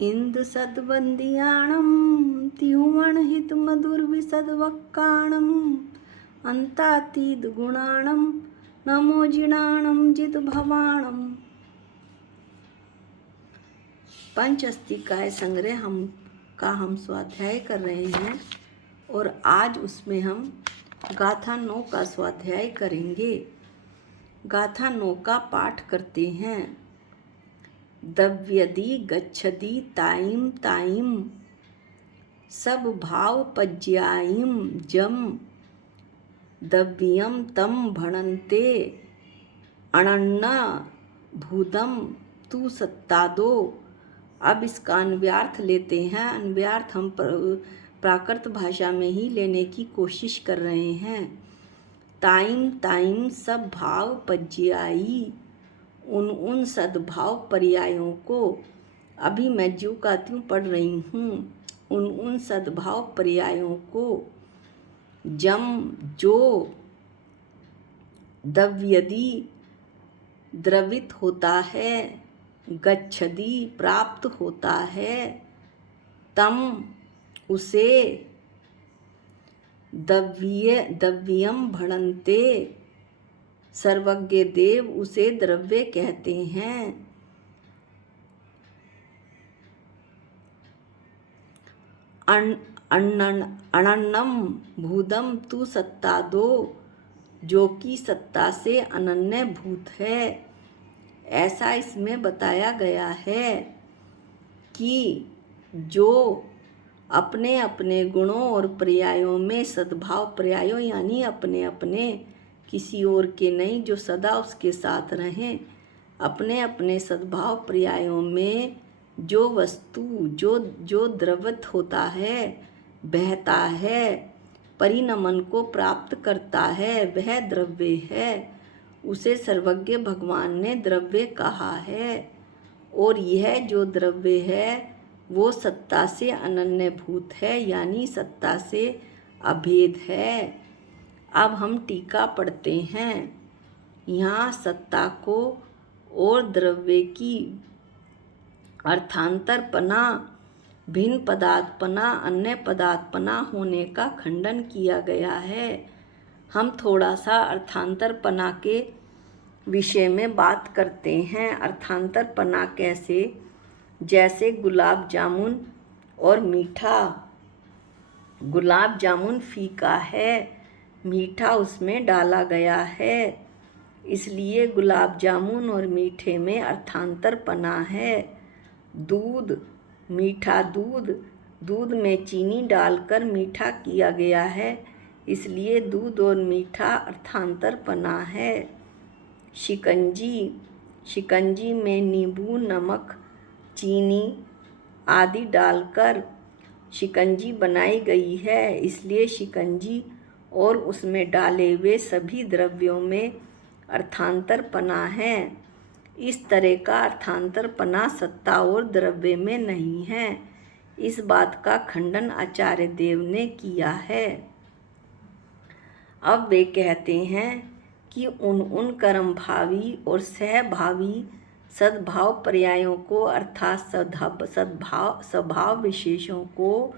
इंद सद्वंदियाणं त्युवण हित मधुर विसद्वक्काणं अंतातीत गुणाणं नमो जिणाणं जित भवाणं। पंचअस्तिकाय संग्रह हम स्वाध्याय कर रहे हैं और आज उसमें हम गाथा 9 का स्वाध्याय करेंगे। गाथा 9 का पाठ करते हैं। दव्यदि गच्छति ताइम ताइम सब भाव पज्यायिम जम दव्यम तम भणन्ते अणन्ना भूदम तू सत्तादो। अब इसका अन्वयार्थ लेते हैं। अन्वयार्थ हम प्राकृत भाषा में ही लेने की कोशिश कर रहे हैं। ताइम ताइम सब भाव पज्यायी, उन सद्भाव पर्यायों को, अभी मैं ज्यों का त्यों पढ़ रही हूँ, उन सद्भाव पर्यायों को, जम जो, दव्यदि द्रवित होता है, गच्छति प्राप्त होता है, तम उसे, दव्यम भणन्ते सर्वज्ञ देव उसे द्रव्य कहते हैं। अनन्नम भूदम तू सत्ता दो, जो कि सत्ता से अनन्य भूत है। ऐसा इसमें बताया गया है कि जो अपने अपने गुणों और पर्यायों में, सद्भाव पर्यायों यानी अपने अपने, किसी और के नहीं, जो सदा उसके साथ रहें, अपने अपने सद्भाव पर्यायों में जो वस्तु जो द्रवित होता है, बहता है, परिणमन को प्राप्त करता है, वह द्रव्य है। उसे सर्वज्ञ भगवान ने द्रव्य कहा है। और यह जो द्रव्य है वो सत्ता से अनन्य भूत है, यानी सत्ता से अभेद है। अब हम टीका पढ़ते हैं। यहाँ सत्ता को और द्रव्य की अर्थांतरपना, भिन्न पदार्थपना, अन्य पदार्थपना होने का खंडन किया गया है। हम थोड़ा सा अर्थांतरपना के विषय में बात करते हैं। अर्थांतरपना कैसे? जैसे गुलाब जामुन और मीठा। गुलाब जामुन फीका है, मीठा उसमें डाला गया है, इसलिए गुलाब जामुन और मीठे में अर्थांतरपना है। दूध, मीठा दूध में चीनी डालकर मीठा किया गया है, इसलिए दूध और मीठा अर्थांतरपना है। शिकंजी में नींबू, नमक, चीनी आदि डालकर शिकंजी बनाई गई है, इसलिए शिकंजी और उसमें डाले हुए सभी द्रव्यों में अर्थांतरपना है। इस तरह का अर्थांतरपना सत्ता और द्रव्य में नहीं है। इस बात का खंडन आचार्य देव ने किया है। अब वे कहते हैं कि उन कर्मभावी और सहभावी सद्भाव पर्यायों को, अर्थात स्वभाव विशेषों को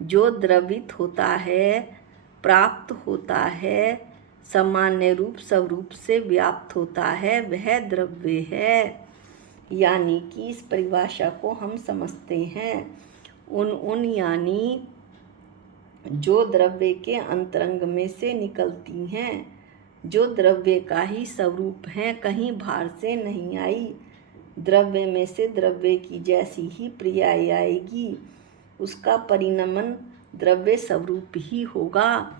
जो द्रवित होता है, प्राप्त होता है, सामान्य रूप स्वरूप से व्याप्त होता है, वह द्रव्य है। यानी कि इस परिभाषा को हम समझते हैं। उन यानी जो द्रव्य के अंतरंग में से निकलती हैं, जो द्रव्य का ही स्वरूप है, कहीं बाहर से नहीं आई। द्रव्य में से द्रव्य की जैसी ही पर्याय आएगी, उसका परिणमन द्रव्य स्वरूप ही होगा।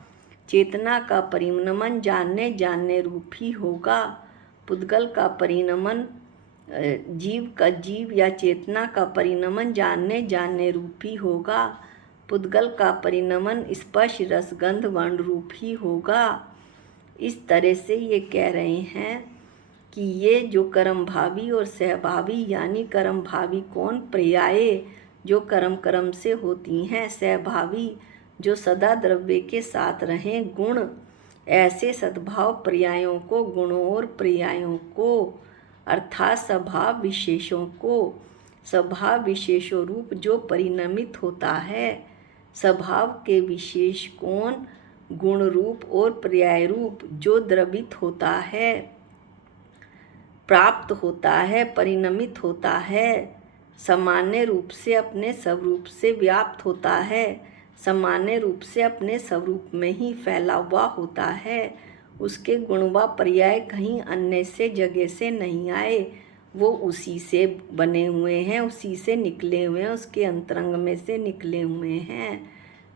चेतना का परिणमन जानने रूप ही होगा। पुद्गल का परिणमन, जीव का जीव या चेतना का परिणमन जानने रूप ही होगा। पुद्गल का परिणमन स्पर्श रस गंध वर्ण रूप ही होगा। इस तरह से ये कह रहे हैं कि ये जो कर्मभावी और सहभावी, यानी कर्मभावी कौन? पर्याय जो कर्म से होती हैं, सहभावी जो सदा द्रव्य के साथ रहें, गुण। ऐसे सद्भाव पर्यायों को, गुणों और पर्यायों को, अर्थात स्वभाव विशेषों को स्वभाव विशेषो रूप जो परिणमित होता है, स्वभाव के विशेष कौन गुण रूप और पर्याय रूप जो द्रवित होता है, प्राप्त होता है, परिणमित होता है, सामान्य रूप से अपने स्वरूप से व्याप्त होता है, सामान्य रूप से अपने स्वरूप में ही फैला हुआ होता है, उसके गुण व पर्याय कहीं अन्य से जगह से नहीं आए, वो उसी से बने हुए हैं, उसी से निकले हुए हैं, उसके अंतरंग में से निकले हुए हैं,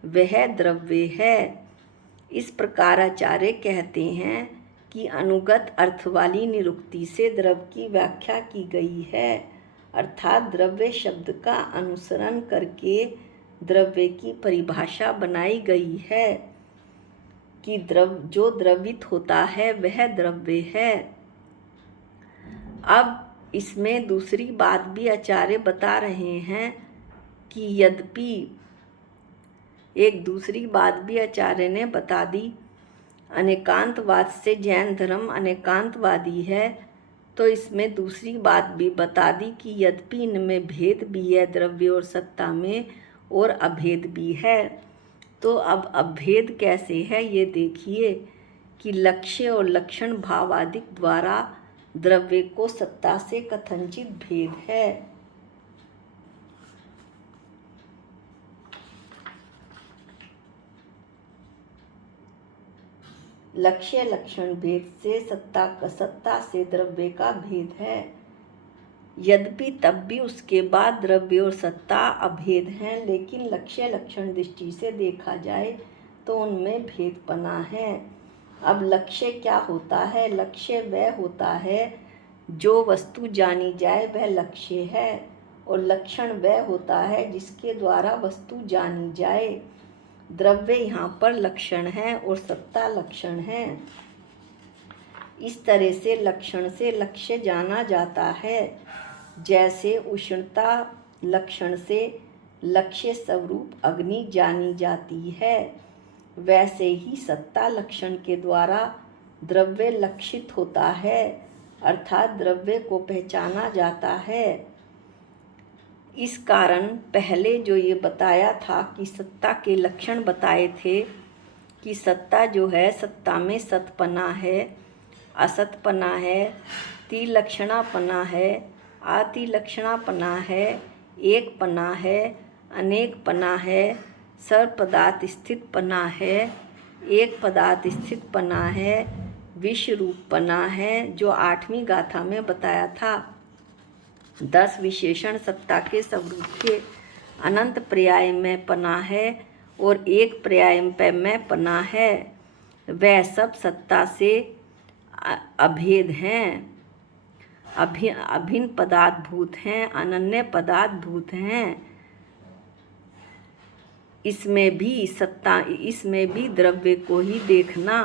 वह द्रव्य है। इस प्रकार आचार्य कहते हैं कि अनुगत अर्थ वाली निरुक्ति से द्रव्य की व्याख्या की गई है, अर्थात द्रव्य शब्द का अनुसरण करके द्रव्य की परिभाषा बनाई गई है कि जो द्रवित होता है वह द्रव्य है। अब इसमें दूसरी बात भी आचार्य बता रहे हैं कि यद्यपि एक दूसरी बात भी आचार्य ने बता दी, अनेकांतवाद से जैन धर्म अनेकांतवादी है, तो इसमें दूसरी बात भी बता दी कि यद्यपि इनमें भेद भी है, द्रव्य और सत्ता में, और अभेद भी है। तो अब अभेद कैसे है ये देखिए कि लक्ष्य और लक्षण भावादिक द्वारा द्रव्य को सत्ता से कथनचित भेद है। लक्ष्य लक्षण भेद से सत्ता से द्रव्य का भेद है। यद्यपि तब भी उसके बाद द्रव्य और सत्ता अभेद हैं, लेकिन लक्ष्य लक्षण दृष्टि से देखा जाए तो उनमें भेदपना है। अब लक्ष्य क्या होता है? लक्ष्य वह होता है जो वस्तु जानी जाए, वह लक्ष्य है, और लक्षण वह होता है जिसके द्वारा वस्तु जानी जाए। द्रव्य यहाँ पर लक्षण है और सत्ता लक्षण है। इस तरह से लक्षण से लक्ष्य जाना जाता है। जैसे उष्णता लक्षण से लक्ष्य स्वरूप अग्नि जानी जाती है, वैसे ही सत्ता लक्षण के द्वारा द्रव्य लक्षित होता है, अर्थात द्रव्य को पहचाना जाता है। इस कारण पहले जो ये बताया था कि सत्ता के लक्षण बताए थे कि सत्ता जो है, सत्ता में सतपना है, असतपना है, त्रिलक्षणापना है, अतिलक्षणापना है, एकपना है, अनेकपना है, सर्वपदार्थ स्थितपना है, एक पदार्थ स्थितपना है, विश्वरूपपना है, जो 8वीं गाथा में बताया था। 10 विशेषण सत्ता के स्वरूप के अनंत पर्याय में पना है और एक पर्याय में पना है, वह सब सत्ता से अभेद हैं, अभिन्न पदार्थ भूत हैं, अनन्य पदार्थ भूत हैं। इसमें भी द्रव्य को ही देखना।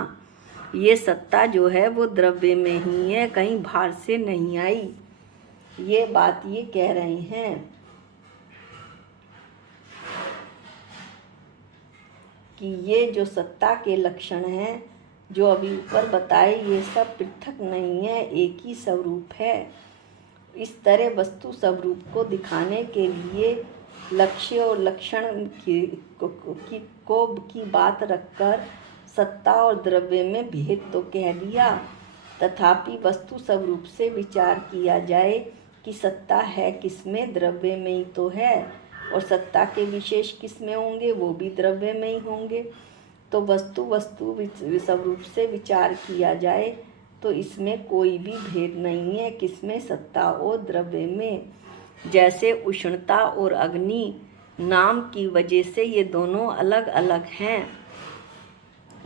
ये सत्ता जो है वो द्रव्य में ही है, कहीं बाहर से नहीं आई। ये बात ये कह रहे हैं कि ये जो सत्ता के लक्षण हैं जो अभी ऊपर बताए, ये सब पृथक नहीं है, एक ही स्वरूप है। इस तरह वस्तु स्वरूप को दिखाने के लिए लक्ष्य और लक्षण की बात रखकर सत्ता और द्रव्य में भेद तो कह दिया, तथापि वस्तु स्वरूप से विचार किया जाए कि सत्ता है किसमें, द्रव्य में ही तो है, और सत्ता के विशेष किसमें होंगे, वो भी द्रव्य में ही होंगे। तो वस्तु स्वरूप से विचार किया जाए तो इसमें कोई भी भेद नहीं है, किसमें, सत्ता और द्रव्य में। जैसे उष्णता और अग्नि नाम की वजह से ये दोनों अलग अलग हैं,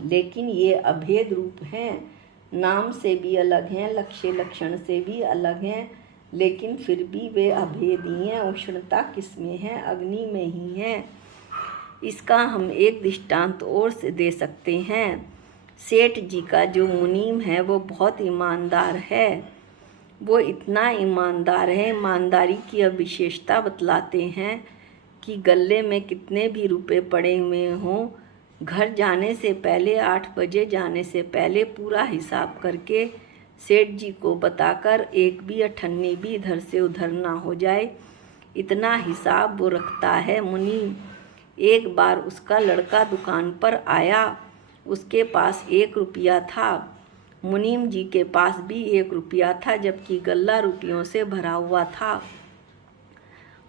लेकिन ये अभेद रूप हैं। नाम से भी अलग हैं, लक्ष्य लक्षण से भी अलग हैं, लेकिन फिर भी वे अभेद ही हैं। उष्णता किसमें है? अग्नि में ही है। इसका हम एक दृष्टांत और से दे सकते हैं। सेठ जी का जो मुनीम है वो बहुत ईमानदार है। वो इतना ईमानदार है, ईमानदारी की अब विशेषता बतलाते हैं कि गले में कितने भी रुपए पड़े हुए हों, घर जाने से पहले 8 बजे जाने से पहले पूरा हिसाब करके सेठ जी को बताकर एक भी अठन्नी भी इधर से उधर ना हो जाए, इतना हिसाब वो रखता है मुनीम। एक बार उसका लड़का दुकान पर आया, उसके पास 1 रुपया था। मुनीम जी के पास भी 1 रुपया था, जबकि गल्ला रुपयों से भरा हुआ था।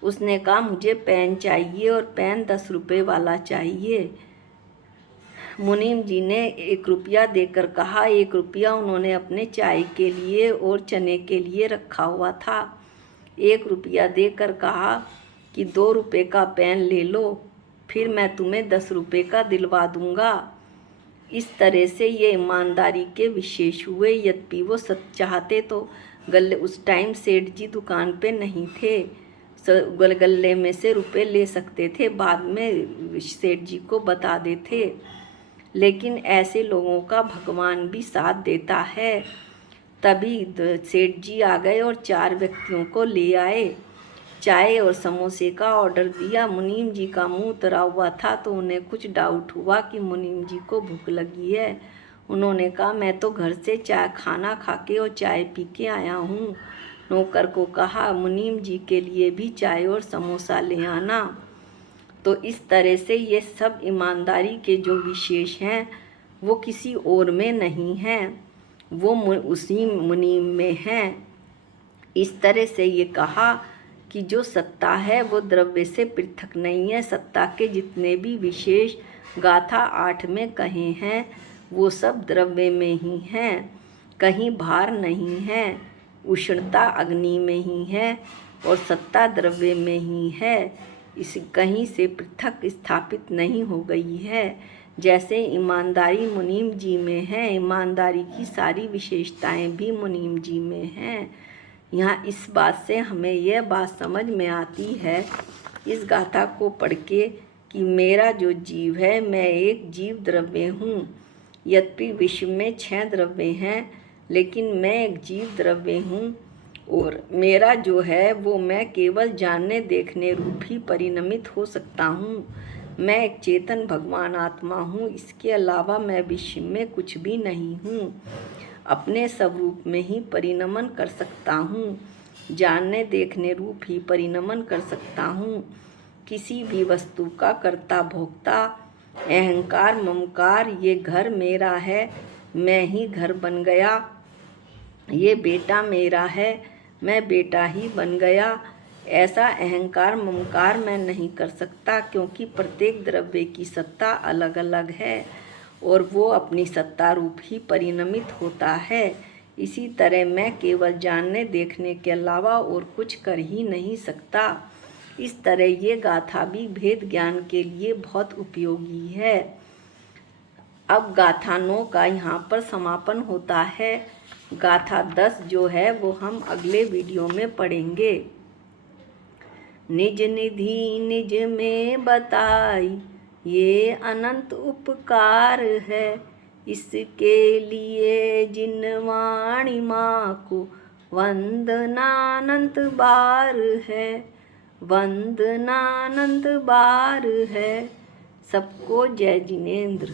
उसने कहा, मुझे पेन चाहिए और पेन 10 रुपये वाला चाहिए। मुनीम जी ने 1 रुपया देकर कहा, 1 रुपया उन्होंने अपने चाय के लिए और चने के लिए रखा हुआ था। 1 रुपया देकर कहा कि 2 रुपये का पेन ले लो, फिर मैं तुम्हें 10 रुपये का दिलवा दूंगा। इस तरह से ये ईमानदारी के विशेष हुए। यद्यपि वो सच चाहते तो गले उस टाइम सेठ जी दुकान पे नहीं थे, गले में से रुपए ले सकते थे, बाद में सेठ जी को बता देते। लेकिन ऐसे लोगों का भगवान भी साथ देता है। तभी सेठ जी आ गए और 4 व्यक्तियों को ले आए। चाय और समोसे का ऑर्डर दिया। मुनीम जी का मुंह उतरा हुआ था, तो उन्हें कुछ डाउट हुआ कि मुनीम जी को भूख लगी है। उन्होंने कहा, मैं तो घर से खाना खा के और चाय पी के आया हूँ। नौकर को कहा, मुनीम जी के लिए भी चाय और समोसा ले आना। तो इस तरह से ये सब ईमानदारी के जो विशेष हैं वो किसी और में नहीं हैं, वो उसी मुनीम में हैं। इस तरह से ये कहा कि जो सत्ता है वो द्रव्य से पृथक नहीं है। सत्ता के जितने भी विशेष गाथा 8 में कहे हैं वो सब द्रव्य में ही हैं, कहीं भार नहीं है। उष्णता अग्नि में ही है और सत्ता द्रव्य में ही है, इस कहीं से पृथक स्थापित नहीं हो गई है। जैसे ईमानदारी मुनीम जी में है, ईमानदारी की सारी विशेषताएं भी मुनीम जी में हैं। यहाँ इस बात से हमें यह बात समझ में आती है इस गाथा को पढ़ के कि मेरा जो जीव है, मैं एक जीव द्रव्य हूँ। यद्यपि विश्व में 6 द्रव्य हैं, लेकिन मैं एक जीव द्रव्य हूँ और मेरा जो है वो मैं केवल जानने देखने रूप ही परिणमित हो सकता हूँ। मैं एक चेतन भगवान आत्मा हूँ, इसके अलावा मैं विश्व में कुछ भी नहीं हूँ। अपने स्वरूप में ही परिणमन कर सकता हूँ, जानने देखने रूप ही परिणमन कर सकता हूँ। किसी भी वस्तु का कर्ता भोक्ता, अहंकार ममकार, ये घर मेरा है, मैं ही घर बन गया, ये बेटा मेरा है, मैं बेटा ही बन गया, ऐसा अहंकार ममकार मैं नहीं कर सकता, क्योंकि प्रत्येक द्रव्य की सत्ता अलग अलग है और वो अपनी सत्ता रूप ही परिणमित होता है। इसी तरह मैं केवल जानने देखने के अलावा और कुछ कर ही नहीं सकता। इस तरह ये गाथा भी भेद ज्ञान के लिए बहुत उपयोगी है। अब गाथा 9 का यहाँ पर समापन होता है। गाथा 10 जो है वो हम अगले वीडियो में पढ़ेंगे। निज निधि निज में बताई, ये अनंत उपकार है, इसके लिए जिन वाणी माँ को वंदनानंत बार है, वंदनानंत बार है। सबको जय जिनेंद्र।